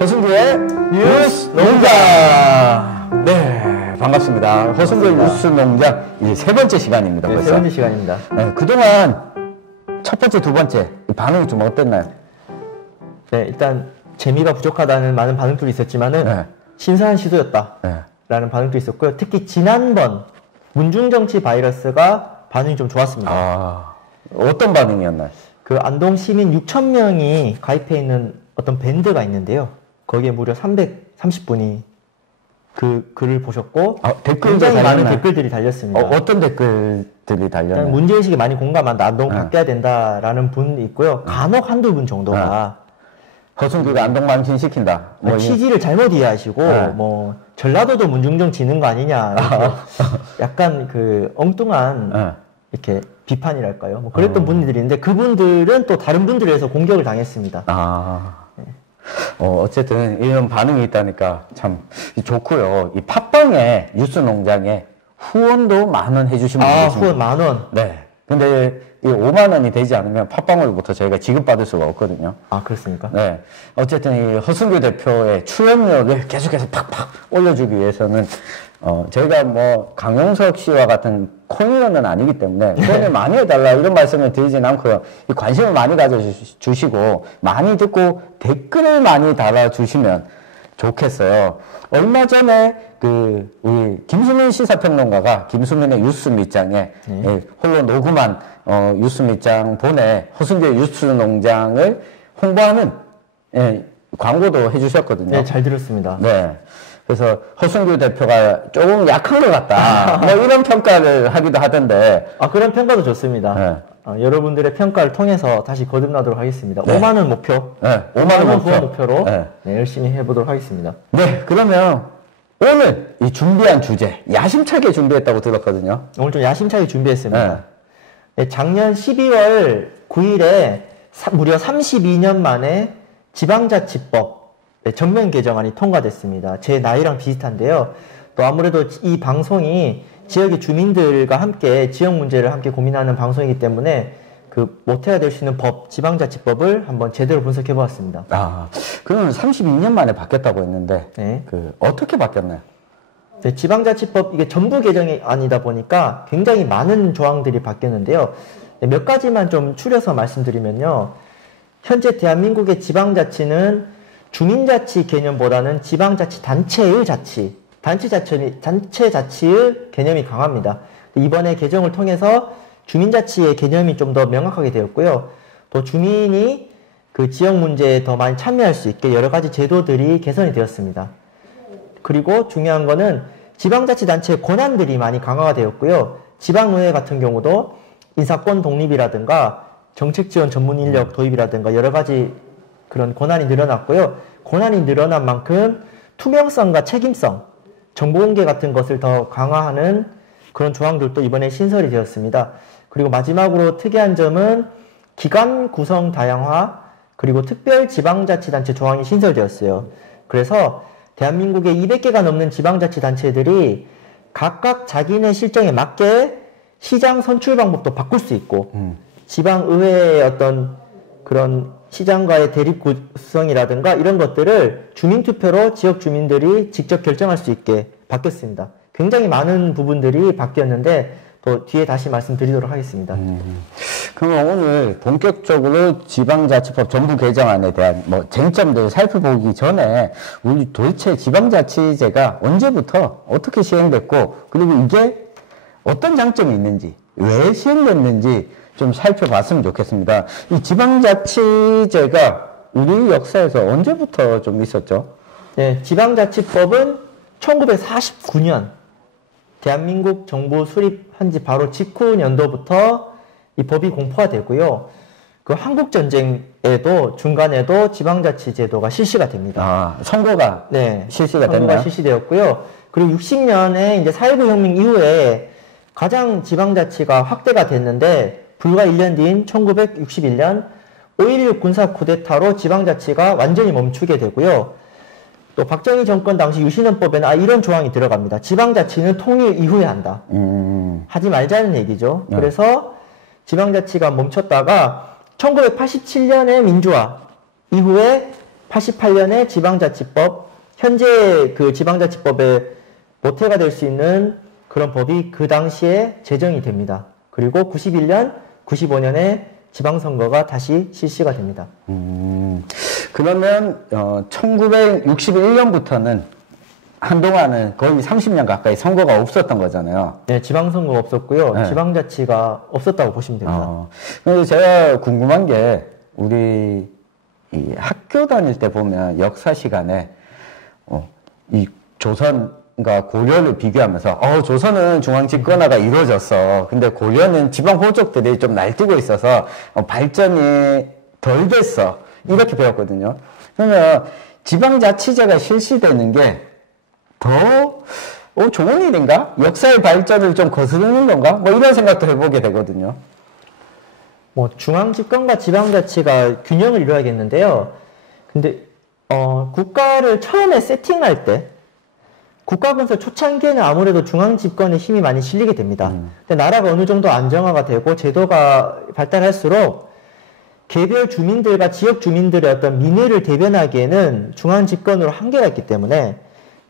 허승규의 뉴스 농장. 네, 반갑습니다. 허승규의 뉴스 농장 이제 세 번째 시간입니다. 네, 벌써. 세 번째 시간입니다. 네, 그동안 첫 번째, 두 번째 반응이 좀 어땠나요? 네, 일단 재미가 부족하다는 많은 반응들이 있었지만은 네. 신선한 시도였다라는 반응도 있었고요. 특히 지난번 문중정치 바이러스가 반응이 좀 좋았습니다. 아, 어떤 반응이었나요? 그 안동 시민 6,000명이 가입해 있는 어떤 밴드가 있는데요. 거기에 무려 330분이 그 글을 보셨고 굉장히 많은 댓글들이 달렸습니다. 어떤 댓글들이 달렸나요? 문제의식에 많이 공감한다. 안동 바뀌어야 된다라는 분이 있고요. 간혹 한두 분 정도가 허승규가 안동 망신시킨다. 뭐 취지를 잘못 이해하시고 뭐 전라도도 문중정 지는 거 아니냐 약간 그 엉뚱한 이렇게 비판이랄까요? 뭐 그랬던 분들이 있는데 그분들은 또 다른 분들에 의해서 공격을 당했습니다. 어쨌든 이런 반응이 있다니까 참 좋고요. 이 팟빵에 뉴스 농장에 후원도 10,000원 해주신 분이 계십니다. 후원 10,000원. 네. 근데 이 50,000원이 되지 않으면 팟빵으로부터 저희가 지급받을 수가 없거든요. 아, 그렇습니까? 네. 어쨌든 이 허승규 대표의 출연료를 계속해서 팍팍 올려주기 위해서는 저희가 뭐 강용석 씨와 같은 코미디언은 아니기 때문에 후원을 많이 해달라 이런 말씀을 드리진 않고요. 이 관심을 많이 가져주시고 많이 듣고 댓글을 많이 달아주시면 좋겠어요. 얼마 전에 우리 김수민 시사평론가가 김수민의 뉴스 밑장에 홀로 녹음한 뉴스 밑장 본에 허승규의 뉴스 농장을 홍보하는 광고도 해주셨거든요. 네, 잘 들었습니다. 네. 그래서 허승규 대표가 조금 약한 것 같다. 뭐 이런 평가를 하기도 하던데. 그런 평가도 좋습니다. 네. 여러분들의 평가를 통해서 다시 거듭나도록 하겠습니다. 네. 50,000원 목표. 네, 50,000원 후원 목표로 열심히 해보도록 하겠습니다. 네, 그러면 오늘 이 준비한 주제, 야심차게 준비했다고 들었거든요. 오늘 좀 야심차게 준비했습니다. 네, 작년 12월 9일에 무려 32년 만에 지방자치법 전면 개정안이 통과됐습니다. 제 나이랑 비슷한데요. 또 아무래도 이 방송이 지역의 주민들과 함께 지역 문제를 함께 고민하는 방송이기 때문에 그 모태가 될 수 있는 법, 지방자치법을 한번 제대로 분석해 보았습니다. 그러면 32년 만에 바뀌었다고 했는데 어떻게 바뀌었나요? 네, 지방자치법 이게 전부 개정이 아니다 보니까 굉장히 많은 조항들이 바뀌었는데요. 몇 가지만 좀 추려서 말씀드리면요. 현재 대한민국의 지방자치는 주민자치 개념보다는 지방자치단체의 자치, 단체 자치의 개념이 강합니다. 이번에 개정을 통해서 주민자치의 개념이 좀 더 명확하게 되었고요. 또 주민이 그 지역 문제에 더 많이 참여할 수 있게 여러 가지 제도들이 개선이 되었습니다. 그리고 중요한 거는 지방자치단체의 권한들이 많이 강화가 되었고요. 지방의회 같은 경우도 인사권 독립이라든가 정책지원 전문 인력 도입이라든가 여러 가지 그런 권한이 늘어났고요. 권한이 늘어난 만큼 투명성과 책임성, 정보공개 같은 것을 더 강화하는 그런 조항들도 이번에 신설이 되었습니다. 그리고 마지막으로 특이한 점은 기관 구성 다양화 그리고 특별 지방자치단체 조항이 신설되었어요. 그래서 대한민국에 200개가 넘는 지방자치단체들이 각각 자기네 실정에 맞게 시장 선출 방법도 바꿀 수 있고 지방의회의 어떤 그런 시장과의 대립 구성이라든가 이런 것들을 주민투표로 지역 주민들이 직접 결정할 수 있게 바뀌었습니다. 굉장히 많은 부분들이 바뀌었는데 또 뒤에 다시 말씀드리도록 하겠습니다. 그럼 오늘 본격적으로 지방자치법 전부 개정안에 대한 뭐 쟁점들을 살펴보기 전에 우리 도대체 지방자치제가 언제부터 어떻게 시행됐고 그리고 이게 어떤 장점이 있는지 왜 시행됐는지 좀 살펴봤으면 좋겠습니다. 이 지방자치제가 우리 역사에서 언제부터 좀 있었죠? 네, 지방자치법은 1949년 대한민국 정부 수립한 지 바로 직후 년도부터 이 법이 공포가 되고요. 그 한국전쟁에도 중간에도 지방자치제도가 실시가 됩니다. 선거가 실시가 됐나요? 선거가 실시되었고요. 그리고 60년에 이제 4.19 혁명 이후에 가장 지방자치가 확대가 됐는데 불과 1년 뒤인 1961년 5.16 군사 쿠데타로 지방자치가 완전히 멈추게 되고요. 또 박정희 정권 당시 유신헌법에는 이런 조항이 들어갑니다. 지방자치는 통일 이후에 한다. 하지 말자는 얘기죠. 그래서 지방자치가 멈췄다가 1987년에 민주화 이후에 88년에 지방자치법, 현재 그 지방자치법의 모태가 될 수 있는 그런 법이 그 당시에 제정이 됩니다. 그리고 91년, 95년에 지방선거가 다시 실시가 됩니다. 그러면 1961년부터는 한동안은 거의 30년 가까이 선거가 없었던 거잖아요. 네, 지방선거가 없었고요. 네. 지방자치가 없었다고 보시면 됩니다. 근데 제가 궁금한 게 우리 이 학교 다닐 때 보면 역사 시간에 이 조선과 고려를 비교하면서 조선은 중앙 집권화가 이루어졌어. 근데 고려는 지방 호족들이 좀 날뛰고 있어서 발전이 덜 됐어. 이렇게 배웠거든요. 그러면 지방자치제가 실시되는 게 더 좋은 일인가? 역사의 발전을 좀 거스르는 건가? 뭐 이런 생각도 해보게 되거든요. 뭐 중앙집권과 지방자치가 균형을 이루어야겠는데요. 근데 국가를 처음에 세팅할 때 국가 건설 초창기에는 아무래도 중앙집권의 힘이 많이 실리게 됩니다. 근데 나라가 어느 정도 안정화가 되고 제도가 발달할수록 개별 주민들과 지역 주민들의 어떤 민의를 대변하기에는 중앙집권으로 한계가 있기 때문에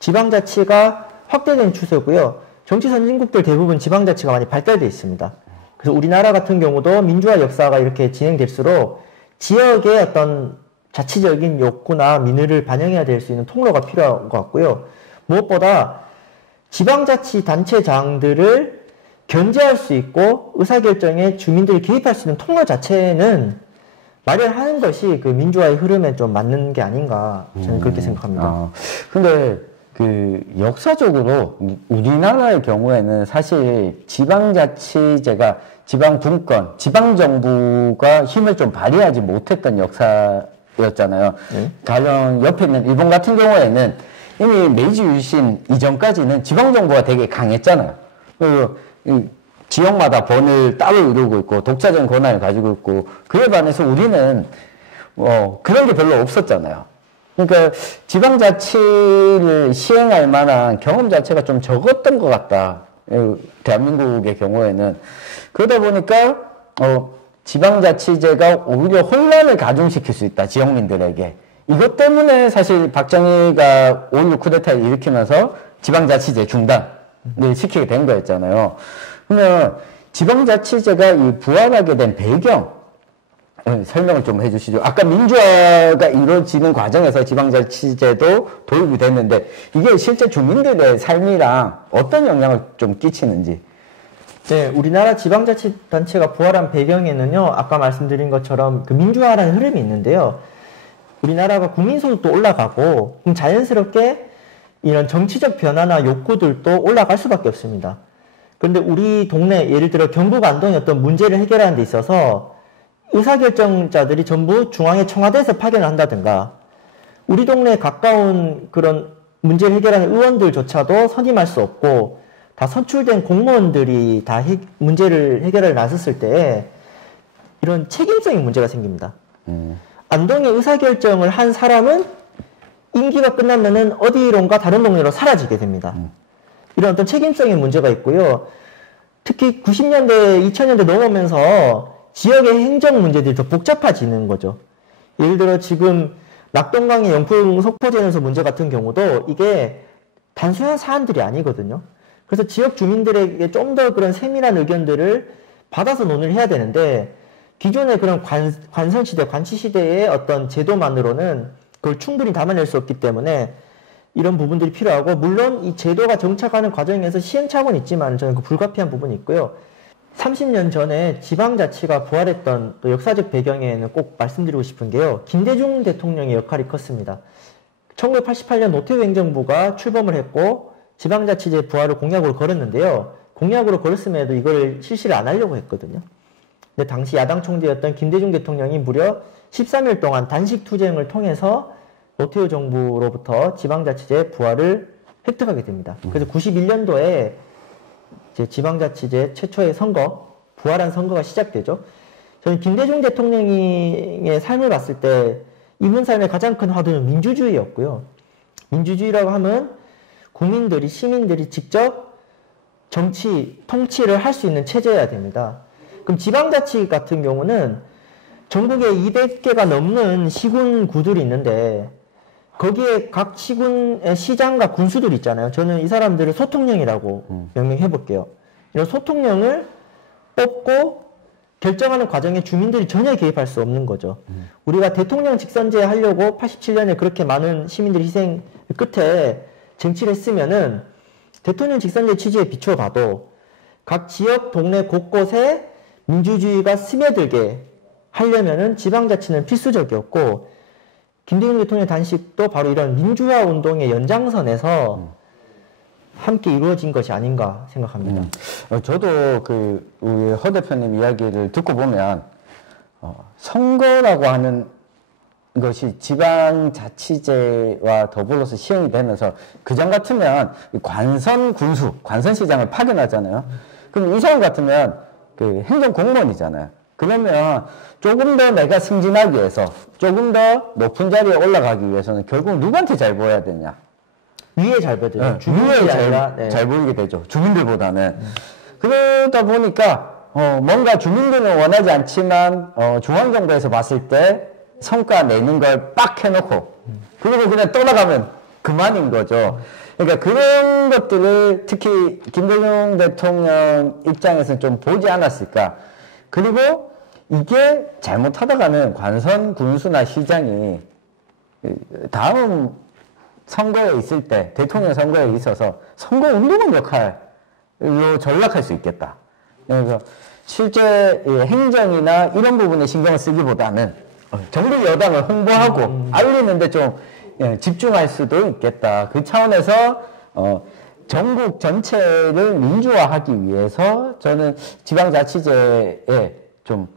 지방자치가 확대된 추세고요. 정치 선진국들 대부분 지방자치가 많이 발달되어 있습니다. 그래서 우리나라 같은 경우도 민주화 역사가 이렇게 진행될수록 지역의 어떤 자치적인 욕구나 민의를 반영해야 될 수 있는 통로가 필요한 것 같고요. 무엇보다 지방자치 단체장들을 견제할 수 있고 의사결정에 주민들이 개입할 수 있는 통로 자체는 마련하는 것이 그 민주화의 흐름에 좀 맞는 게 아닌가 저는 그렇게 생각합니다. 근데 그 역사적으로 우리나라의 경우에는 사실 지방자치제가 지방분권, 지방정부가 힘을 좀 발휘하지 못했던 역사였잖아요. 가령 옆에 있는 일본 같은 경우에는 이미 메이지 유신 이전까지는 지방정부가 되게 강했잖아요. 그리고 지역마다 번을 따로 이루고 있고 독자적인 권한을 가지고 있고 그에 반해서 우리는 그런 게 별로 없었잖아요. 그러니까 지방자치를 시행할 만한 경험 자체가 좀 적었던 것 같다. 대한민국의 경우에는. 그러다 보니까 지방자치제가 오히려 혼란을 가중시킬 수 있다. 지역민들에게. 이것 때문에 사실 박정희가 5.16 쿠데타를 일으키면서 지방자치제 중단을 시키게 된 거였잖아요. 그러면 지방자치제가 이 부활하게 된 배경 설명을 좀 해주시죠. 아까 민주화가 이루어지는 과정에서 지방자치제도 도입이 됐는데 이게 실제 주민들의 삶이랑 어떤 영향을 좀 끼치는지. 네, 우리나라 지방자치단체가 부활한 배경에는요, 아까 말씀드린 것처럼 그 민주화라는 흐름이 있는데요. 우리나라가 국민소득도 올라가고, 그럼 자연스럽게 이런 정치적 변화나 욕구들도 올라갈 수밖에 없습니다. 그런데 우리 동네, 예를 들어 경북 안동의 어떤 문제를 해결하는 데 있어서 의사결정자들이 전부 중앙의 청와대에서 파견을 한다든가, 우리 동네에 가까운 그런 문제를 해결하는 의원들조차도 선임할 수 없고, 다 선출된 공무원들이 다 문제를 해결을 나섰을 때 이런 책임성의 문제가 생깁니다. 안동의 의사결정을 한 사람은 임기가 끝나면은 어디론가 다른 동네로 사라지게 됩니다. 이런 어떤 책임성의 문제가 있고요. 특히 90년대, 2000년대 넘어오면서 지역의 행정 문제들이 더 복잡해지는 거죠. 예를 들어 지금 낙동강의 영풍 석포제연소 문제 같은 경우도 이게 단순한 사안들이 아니거든요. 그래서 지역 주민들에게 좀 더 그런 세밀한 의견들을 받아서 논의를 해야 되는데 기존의 그런 관선시대, 관치시대의 어떤 제도만으로는 그걸 충분히 담아낼 수 없기 때문에 이런 부분들이 필요하고, 물론 이 제도가 정착하는 과정에서 시행착오는 있지만 저는 그 불가피한 부분이 있고요. 30년 전에 지방자치가 부활했던 또 역사적 배경에는 꼭 말씀드리고 싶은 게요. 김대중 대통령의 역할이 컸습니다. 1988년 노태우 행정부가 출범을 했고 지방자치제 부활을 공약으로 걸었는데요. 공약으로 걸었음에도 이걸 실시를 안 하려고 했거든요. 근데 당시 야당 총재였던 김대중 대통령이 무려 13일 동안 단식 투쟁을 통해서 노태우 정부로부터 지방자치제 부활을 획득하게 됩니다. 그래서 91년도에 이제 지방자치제 최초의 선거, 부활한 선거가 시작되죠. 저는 김대중 대통령의 삶을 봤을 때 이분 삶의 가장 큰 화두는 민주주의였고요. 민주주의라고 하면 국민들이, 시민들이 직접 정치, 통치를 할 수 있는 체제여야 됩니다. 그럼 지방자치 같은 경우는 전국에 200개가 넘는 시군구들이 있는데 거기에 각 시군의 시장과 군수들 있잖아요. 저는 이 사람들을 소통령이라고 명명해 볼게요. 이런 소통령을 뽑고 결정하는 과정에 주민들이 전혀 개입할 수 없는 거죠. 우리가 대통령 직선제 하려고 87년에 그렇게 많은 시민들의 희생 끝에 쟁취를 했으면은 대통령 직선제 취지에 비추어 봐도 각 지역 동네 곳곳에 민주주의가 스며들게 하려면은 지방자치는 필수적이었고 김대중 대통령의 단식도 바로 이런 민주화 운동의 연장선에서 함께 이루어진 것이 아닌가 생각합니다. 저도 우리 허 대표님 이야기를 듣고 보면 선거라고 하는 것이 지방자치제와 더불어서 시행이 되면서 그전 같으면 관선 군수, 관선시장을 파견하잖아요. 그럼 이 사람 같으면 행정공무원이잖아요. 그러면 조금 더 내가 승진하기 위해서 조금 더 높은 자리에 올라가기 위해서는 결국 누구한테 잘 보여야 되냐? 위에 잘 보여야 되죠. 주민에 잘 보이게 되죠. 주민들보다는. 그러다 보니까 뭔가 주민들은 원하지 않지만 중앙정부에서 봤을 때 성과 내는 걸 빡 해놓고 그리고 그냥 떠나가면 그만인 거죠. 그러니까 그런 것들을 특히 김대중 대통령 입장에서는 좀 보지 않았을까. 그리고 이게 잘못하다가는 관선 군수나 시장이 다음 선거에 있을 때 대통령 선거에 있어서 선거 운동원 역할로 전락할 수 있겠다. 그래서 실제 행정이나 이런 부분에 신경을 쓰기보다는 정부 여당을 홍보하고 알리는데 좀 집중할 수도 있겠다. 그 차원에서 전국 전체를 민주화하기 위해서 저는 지방자치제에 좀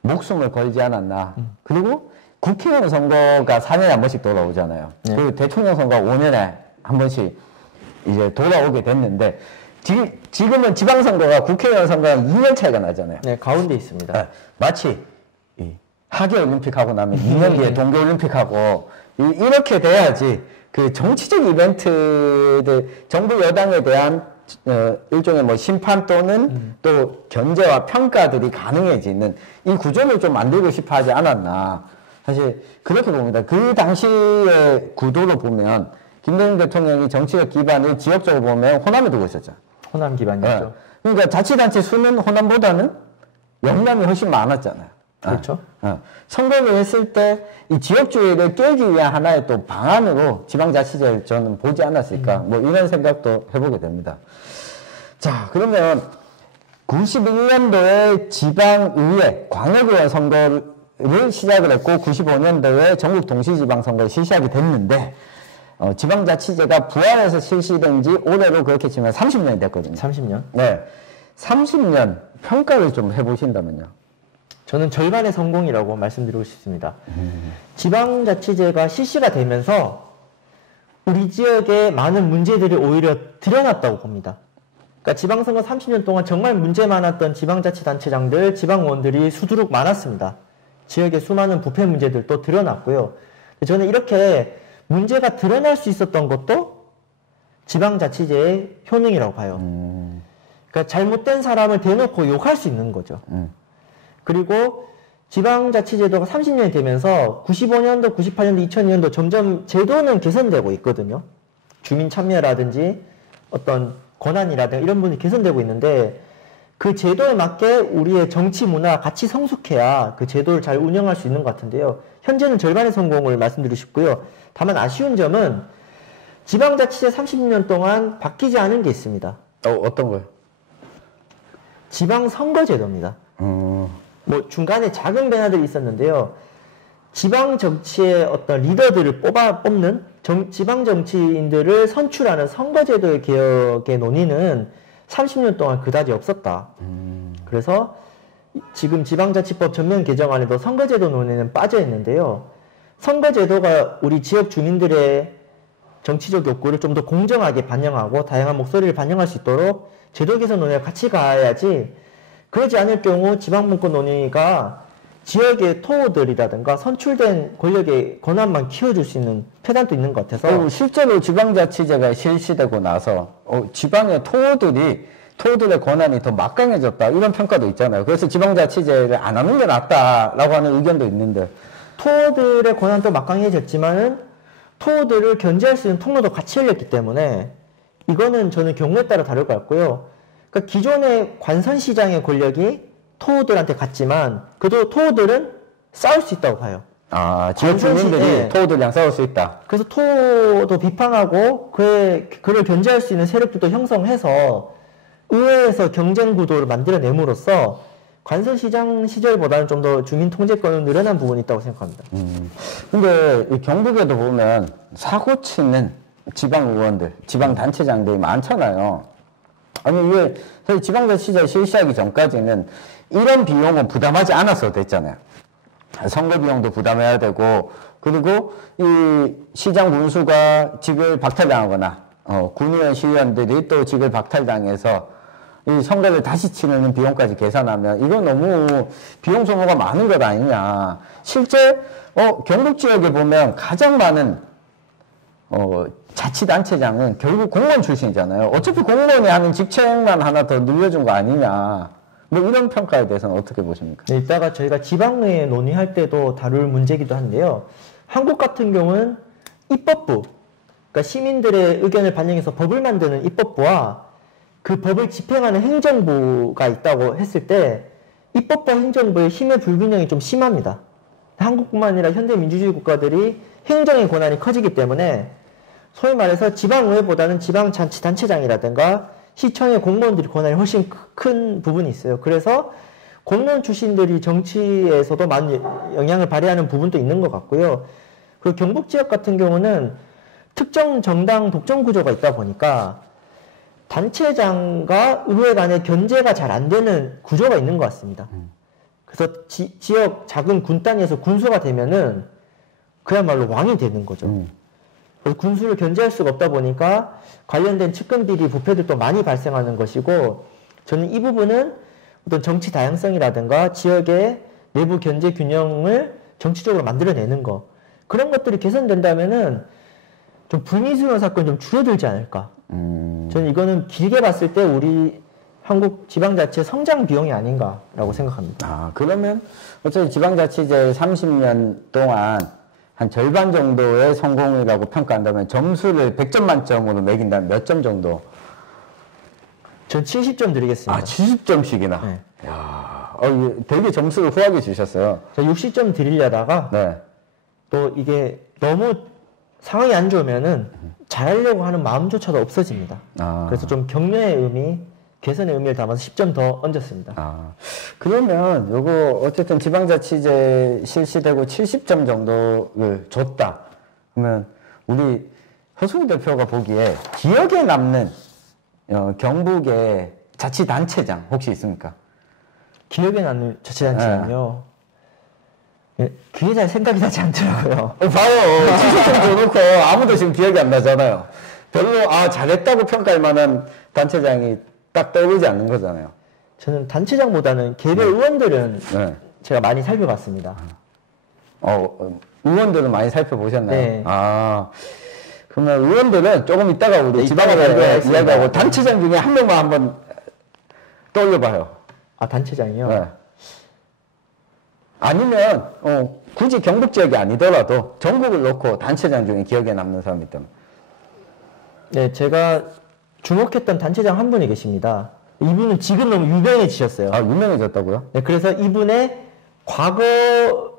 목숨을 걸지 않았나. 그리고 국회의원 선거가 4년에 한 번씩 돌아오잖아요. 그리고 대통령 선거가 5년에 한 번씩 이제 돌아오게 됐는데 지금은 지방선거가 국회의원 선거랑 2년 차이가 나잖아요. 네, 가운데 있습니다. 마치 하계올림픽하고 나면 2년 뒤에 동계올림픽하고 이렇게 돼야지 그 정치적 이벤트들 정부 여당에 대한 일종의 뭐 심판 또는 또 견제와 평가들이 가능해지는 이 구조를 좀 만들고 싶어 하지 않았나. 사실 그렇게 봅니다. 그 당시의 구도로 보면 김대중 대통령이 정치적 기반을 지역적으로 보면 호남에 두고 있었죠. 호남 기반이죠. 그러니까 자치단체 수는 호남보다는 영남이 훨씬 많았잖아요. 그렇죠. 선거를 했을 때 이 지역주의를 깨기 위한 하나의 또 방안으로 지방자치제를 저는 보지 않았을까. 뭐 이런 생각도 해보게 됩니다. 자, 그러면 91년도에 지방의회, 광역의원 선거를 시작을 했고 95년도에 전국 동시지방선거가 시작이 됐는데 지방자치제가 부활해서 실시된 지 올해로 그렇게 치면 30년이 됐거든요. 30년? 네. 30년 평가를 좀 해보신다면요. 저는 절반의 성공이라고 말씀드리고 싶습니다. 지방자치제가 실시가 되면서 우리 지역의 많은 문제들이 오히려 드러났다고 봅니다. 그러니까 지방선거 30년 동안 정말 문제 많았던 지방자치단체장들, 지방의원들이 수두룩 많았습니다. 지역의 수많은 부패 문제들도 드러났고요. 저는 이렇게 문제가 드러날 수 있었던 것도 지방자치제의 효능이라고 봐요. 그러니까 잘못된 사람을 대놓고 욕할 수 있는 거죠. 그리고 지방자치제도가 30년이 되면서 95년도, 98년도, 2000년도 점점 제도는 개선되고 있거든요. 주민 참여라든지 어떤 권한이라든가 이런 부분이 개선되고 있는데 그 제도에 맞게 우리의 정치 문화 같이 성숙해야 그 제도를 잘 운영할 수 있는 것 같은데요. 현재는 절반의 성공을 말씀드리고 싶고요. 다만 아쉬운 점은 지방자치제 30년 동안 바뀌지 않은 게 있습니다. 어떤 거요? 지방선거제도입니다. 뭐 중간에 작은 변화들이 있었는데요. 지방 정치의 어떤 리더들을 뽑는 지방 정치인들을 선출하는 선거제도의 개혁의 논의는 30년 동안 그다지 없었다. 그래서 지금 지방자치법 전면 개정안에도 선거제도 논의는 빠져 있는데요. 선거제도가 우리 지역 주민들의 정치적 욕구를 좀 더 공정하게 반영하고 다양한 목소리를 반영할 수 있도록 제도 개선 논의가 같이 가야지, 그러지 않을 경우 지방분권 논의가 지역의 토호들이라든가 선출된 권력의 권한만 키워줄 수 있는 폐단도 있는 것 같아서 실제로 지방자치제가 실시되고 나서 지방의 토호들이 토들의 권한이 더 막강해졌다 이런 평가도 있잖아요. 그래서 지방자치제를 안 하는 게 낫다라고 하는 의견도 있는데 토들의 권한도 막강해졌지만은 토들을 견제할 수 있는 통로도 같이 열렸기 때문에 이거는 저는 경우에 따라 다를 것 같고요. 그러니까 기존의 관선시장의 권력이 토들한테 갔지만 그래도 토들은 싸울 수 있다고 봐요. 아, 지역 주민들이 네. 토들이랑 싸울 수 있다. 그래서 토도 비판하고 그를 견제할 수 있는 세력들도 형성해서 의회에서 경쟁 구도를 만들어냄으로써 관선시장 시절보다는 좀 더 주민 통제권을 늘어난 부분이 있다고 생각합니다. 근데 이 경북에도 보면 사고 치는 지방 의원들, 지방 단체장들이 많잖아요. 아니, 이게 사실 지방자치제 실시하기 전까지는 이런 비용은 부담하지 않았어도 됐잖아요. 선거 비용도 부담해야 되고, 그리고 이 시장 군수가 직을 박탈당하거나, 군의원 시의원들이 또 직을 박탈당해서 이 선거를 다시 치르는 비용까지 계산하면 이건 너무 비용 소모가 많은 것 아니냐. 실제 경북 지역에 보면 가장 많은 자치단체장은 결국 공무원 출신이잖아요. 어차피 공무원이 하는 직책만 하나 더 늘려준 거 아니냐. 뭐 이런 평가에 대해서는 어떻게 보십니까? 네, 이따가 저희가 지방의회 논의할 때도 다룰 문제이기도 한데요. 한국 같은 경우는 입법부, 그러니까 시민들의 의견을 반영해서 법을 만드는 입법부와 그 법을 집행하는 행정부가 있다고 했을 때 입법부와 행정부의 힘의 불균형이 좀 심합니다. 한국뿐만 아니라 현대 민주주의 국가들이 행정의 권한이 커지기 때문에 소위 말해서 지방의회보다는 지방자치단체장이라든가 시청의 공무원들이 권한이 훨씬 큰 부분이 있어요. 그래서 공무원 출신들이 정치에서도 많은 영향을 발휘하는 부분도 있는 것 같고요. 그리고 경북 지역 같은 경우는 특정 정당 독점 구조가 있다 보니까 단체장과 의회 간의 견제가 잘 안 되는 구조가 있는 것 같습니다. 그래서 지역 작은 군 단위에서 군수가 되면은 그야말로 왕이 되는 거죠. 그래서 군수를 견제할 수가 없다 보니까 관련된 측근 비리 부패들도 많이 발생하는 것이고, 저는 이 부분은 어떤 정치 다양성이라든가 지역의 내부 견제 균형을 정치적으로 만들어내는 거, 그런 것들이 개선된다면은 좀 불미스러운 사건이 좀 줄어들지 않을까. 저는 이거는 길게 봤을 때 우리 한국 지방자치의 성장 비용이 아닌가라고 생각합니다. 아, 그러면 어차피 지방자치제 30년 동안 한 절반 정도의 성공이라고 평가한다면 점수를 100점 만점으로 매긴다면 몇 점 정도? 전 70점 드리겠습니다. 아, 70점씩이나? 네. 이야, 되게 점수를 후하게 주셨어요. 저 60점 드리려다가 네. 또 이게 너무 상황이 안 좋으면은 잘하려고 하는 마음조차도 없어집니다. 아. 그래서 좀 격려의 의미, 개선의 의미를 담아서 10점 더 얹었습니다. 아, 그러면 요거 어쨌든 지방자치제 실시되고 70점 정도를 줬다. 그러면 우리 허승우 대표가 보기에 기억에 남는 경북의 자치단체장 혹시 있습니까? 기억에 남는 자치단체는요. 예, 그게 잘 생각이 나지 않더라고요. 봐요. 70점 줘놓고 아무도 지금 기억이 안 나잖아요. 별로 잘했다고 평가할 만한 단체장이 딱 떠오르지 않는 거잖아요. 저는 단체장보다는 개별 의원들은 네. 제가 많이 살펴봤습니다. 의원들은 많이 살펴보셨나요? 네. 아, 그러면 의원들은 조금 이따가 우리 네, 지방에 이따가 이야기하고 단체장 중에 한 명만 한번 떠올려봐요. 아, 단체장이요? 네. 아니면 굳이 경북 지역이 아니더라도 전국을 놓고 단체장 중에 기억에 남는 사람이 있다면. 네, 제가 주목했던 단체장 한 분이 계십니다. 이분은 지금 너무 유명해지셨어요. 아, 유명해졌다고요? 네, 그래서 이분의 과거의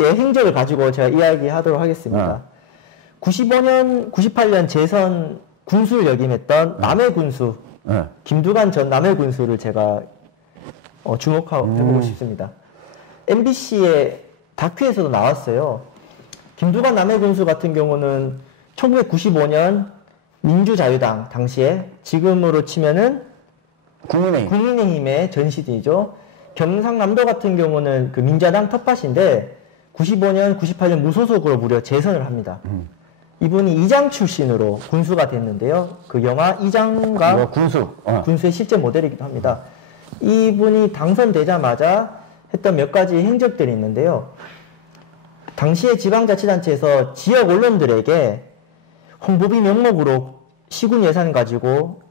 행적을 가지고 제가 이야기하도록 하겠습니다. 95년, 98년 재선 군수를 역임했던 남해 군수, 네. 김두관 전 남해 군수를 제가 주목해보고 싶습니다. MBC의 다큐에서도 나왔어요. 김두관 남해 군수 같은 경우는 1995년 민주자유당 당시에 지금으로 치면은 국민의힘의 전시진이죠. 경상남도 같은 경우는 그 민자당 텃밭인데 95년, 98년 무소속으로 무려 재선을 합니다. 이분이 이장 출신으로 군수가 됐는데요. 그 영화 이장과 군수의 실제 모델이기도 합니다. 이분이 당선되자마자 했던 몇 가지 행적들이 있는데요. 당시에 지방자치단체에서 지역 언론들에게 홍보비 명목으로 시군 예산 가지고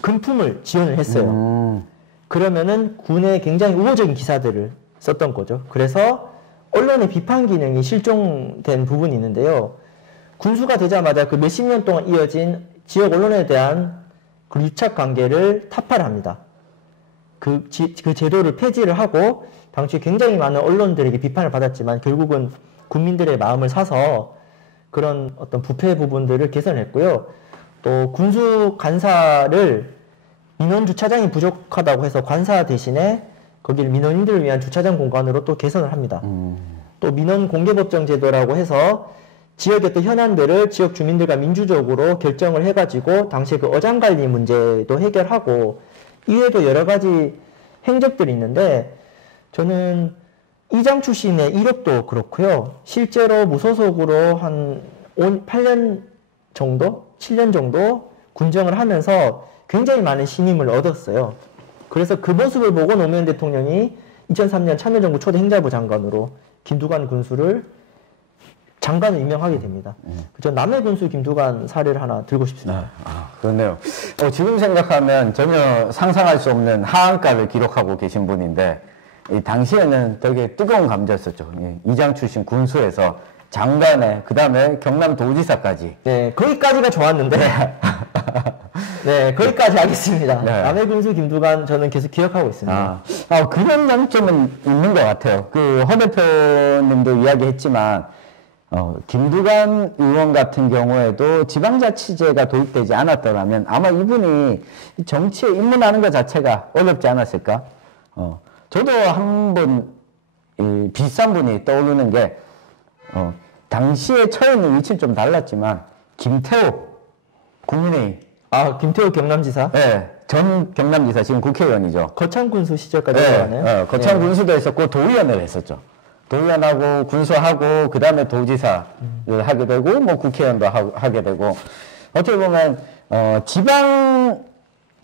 금품을 지원을 했어요. 그러면은 군에 굉장히 우호적인 기사들을 썼던 거죠. 그래서 언론의 비판 기능이 실종된 부분이 있는데요. 군수가 되자마자 그 몇십 년 동안 이어진 지역 언론에 대한 그 유착 관계를 타파를 합니다. 그 제도를 폐지를 하고 당시에 굉장히 많은 언론들에게 비판을 받았지만 결국은 국민들의 마음을 사서 그런 어떤 부패 부분들을 개선했고요. 또 군수 관사를 민원 주차장이 부족하다고 해서 관사 대신에 거기를 민원인들을 위한 주차장 공간으로 또 개선을 합니다. 또 민원 공개법정 제도라고 해서 지역의 어떤 현안들을 지역 주민들과 민주적으로 결정을 해가지고 당시에 그 어장관리 문제도 해결하고 이외에도 여러 가지 행적들이 있는데 저는 이장 출신의 이력도 그렇고요. 실제로 무소속으로 한 8년 정도? 7년 정도 군정을 하면서 굉장히 많은 신임을 얻었어요. 그래서 그 모습을 보고 노무현 대통령이 2003년 참여정부 초대 행자부 장관으로 김두관 군수를 장관을 임명하게 됩니다. 저 남해 군수 김두관 사례를 하나 들고 싶습니다. 그렇네요. 지금 생각하면 전혀 상상할 수 없는 하한가를 기록하고 계신 분인데 이 당시에는 되게 뜨거운 감자였었죠. 이장 출신 군수에서 장관에 그 다음에 경남도지사까지. 네, 거기까지가 좋았는데 네, 거기까지 하겠습니다. 네. 남해 군수 김두관 저는 계속 기억하고 있습니다. 그런 장점은 있는 것 같아요. 그 허 대표님도 이야기했지만 김두관 의원 같은 경우에도 지방자치제가 도입되지 않았더라면 아마 이분이 정치에 입문하는 것 자체가 어렵지 않았을까? 저도 한 분, 비싼 분이 떠오르는 게, 당시에 처해 있는 위치는 좀 달랐지만, 김태호, 국민의힘. 김태호 경남지사? 네, 전 경남지사, 지금 국회의원이죠. 거창 군수 시절까지 올라가네요. 거창 군수도 했었고, 도의원을 했었죠. 도의원하고 군수하고, 그 다음에 도지사를 하게 되고, 뭐 국회의원도 하게 되고, 어떻게 보면,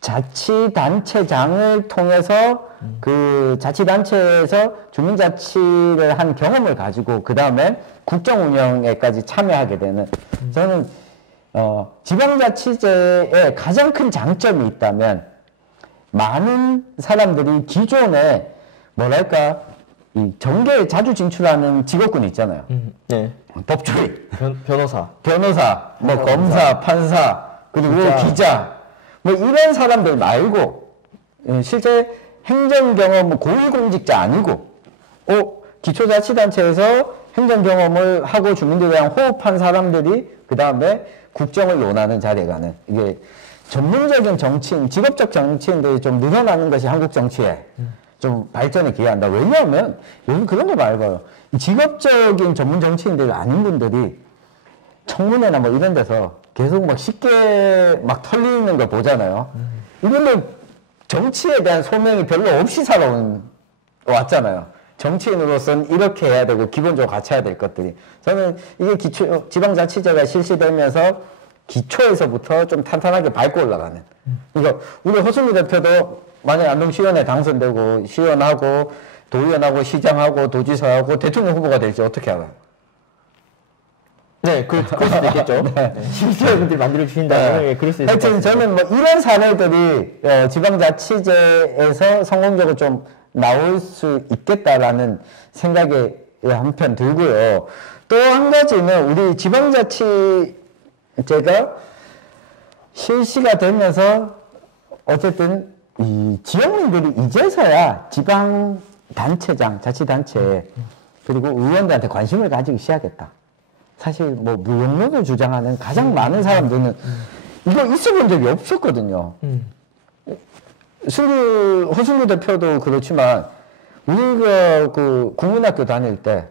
자치단체장을 통해서 그 자치단체에서 주민자치를 한 경험을 가지고 그 다음에 국정 운영에까지 참여하게 되는 저는 지방자치제의 가장 큰 장점이 있다면 많은 사람들이 기존에 뭐랄까 이 정계에 자주 진출하는 직업군이 있잖아요. 네. 법조인, 변호사, 뭐 검사, 판사, 그리고 기자. 뭐 이런 사람들 말고 실제 행정 경험 고위공직자 아니고 기초자치단체에서 행정 경험을 하고 주민들이랑 호흡한 사람들이 그 다음에 국정을 논하는 자리에 가는 이게 전문적인 정치인, 직업적 정치인들이 좀 늘어나는 것이 한국 정치에 좀 발전에 기여한다. 왜냐하면 요즘 그런 거 많이 봐요. 직업적인 전문 정치인들이 아닌 분들이 청문회나 뭐 이런 데서 계속 막 쉽게 막 털리는 거 보잖아요. 이분들 정치에 대한 소명이 별로 없이 살아왔잖아요. 정치인으로서는 이렇게 해야 되고 기본적으로 갖춰야 될 것들이. 저는 이게 지방자치제가 실시되면서 기초에서부터 좀 탄탄하게 밟고 올라가는. 그러니까 우리 허승우 대표도 만약에 안동시의원에 당선되고 시의원하고 도의원하고 시장하고 도지사하고 대통령 후보가 될지 어떻게 알아요? 네, 그럴 수도 있겠죠. 시민분들이 만들어주신다면 그럴 수 있을 것 하여튼 같습니다. 저는 뭐 이런 사례들이 지방자치제에서 성공적으로 좀 나올 수 있겠다라는 생각이 한편 들고요. 또 한 가지는 우리 지방자치제가 실시가 되면서 어쨌든 이 지역민들이 이제서야 지방단체장, 자치단체 그리고 의원들한테 관심을 가지기 시작했다. 사실 뭐 무용론을 주장하는 가장 많은 사람들은 이거 있어본 적이 없었거든요. 허승우 대표도 그렇지만 우리가 그 국민학교 다닐 때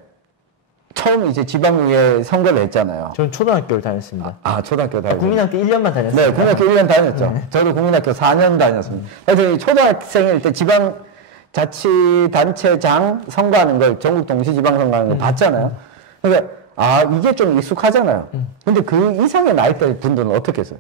처음 이제 지방의회 선거를 했잖아요. 저는 초등학교를 다녔습니다. 초등학교 다녔어요. 국민학교 1년만 다녔어요. 네, 국민학교 1년 다녔죠. 저도 국민학교 4년 다녔습니다. 그래서 초등학생일 때 지방자치단체장 선거하는 걸 전국 동시지방선거하는 걸 봤잖아요. 그러니까 이게 좀 익숙하잖아요. 근데 그 이상의 나이대 분들은 어떻게 했어요?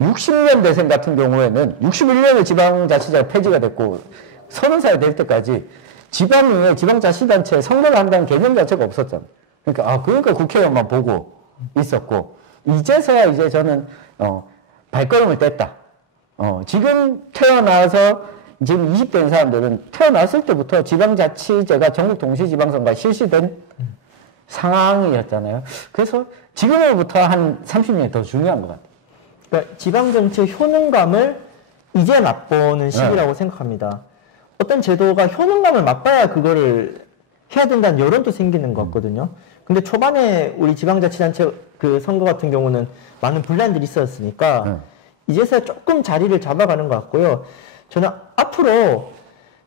60년대생 같은 경우에는 61년에 지방자치제가 폐지가 됐고 30살 될 때까지 지방의회, 지방자치단체에 선거를 한다는 개념 자체가 없었잖아요. 그러니까 국회의원만 보고 있었고 이제서야 이제 저는 발걸음을 뗐다. 지금 태어나서 지금 20대인 사람들은 태어났을 때부터 지방자치제가 전국 동시지방선거가 실시된 상황이었잖아요. 그래서 지금으로부터 한 30년이 더 중요한 것 같아요. 그러니까 지방정치의 효능감을 이제 맛보는 시기라고 생각합니다. 어떤 제도가 효능감을 맛봐야 그거를 해야 된다는 여론도 생기는 것 같거든요. 근데 초반에 우리 지방자치단체 그 선거 같은 경우는 많은 분란들이 있었으니까 이제서야 조금 자리를 잡아가는 것 같고요. 저는 앞으로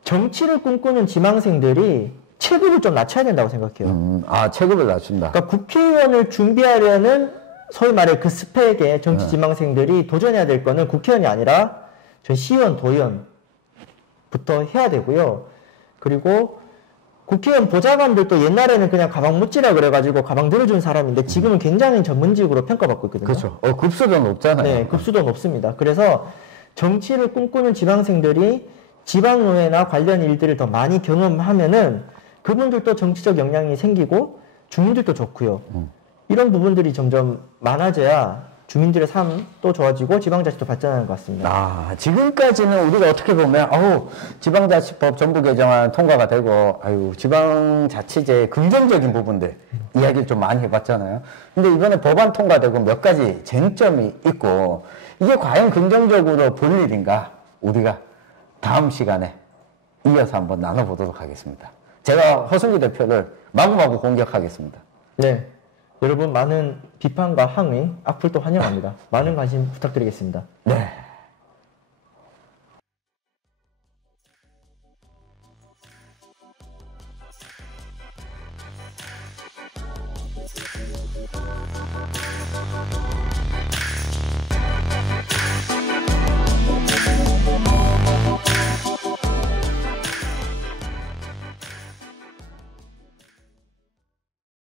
정치를 꿈꾸는 지망생들이 체급을 좀 낮춰야 된다고 생각해요. 체급을 낮춘다. 그러니까 국회의원을 준비하려는 소위 말해 그 스펙의 정치 지망생들이 도전해야 될 거는 국회의원이 아니라 전 시의원, 도의원부터 해야 되고요. 그리고 국회의원 보좌관들도 옛날에는 그냥 가방 묻지라 그래가지고 가방 들어준 사람인데 지금은 굉장히 전문직으로 평가받고 있거든요. 그렇죠. 급수도 높잖아요. 네, 급수도 높습니다. 그래서 정치를 꿈꾸는 지방생들이 지방의회나 관련 일들을 더 많이 경험하면은 그분들도 정치적 역량이 생기고 주민들도 좋고요. 이런 부분들이 점점 많아져야 주민들의 삶도 좋아지고 지방자치도 발전하는 것 같습니다. 지금까지는 우리가 어떻게 보면 지방자치법 전부 개정안 통과가 되고 지방자치제의 긍정적인 부분들 이야기를 좀 많이 해봤잖아요. 근데 이번에 법안 통과되고 몇 가지 쟁점이 있고 이게 과연 긍정적으로 볼 일인가 우리가 다음 시간에 이어서 한번 나눠보도록 하겠습니다. 제가 허승기 대표를 마구마구 공격하겠습니다. 네. 여러분 많은 비판과 항의, 악플도 환영합니다. 많은 관심 부탁드리겠습니다. 네.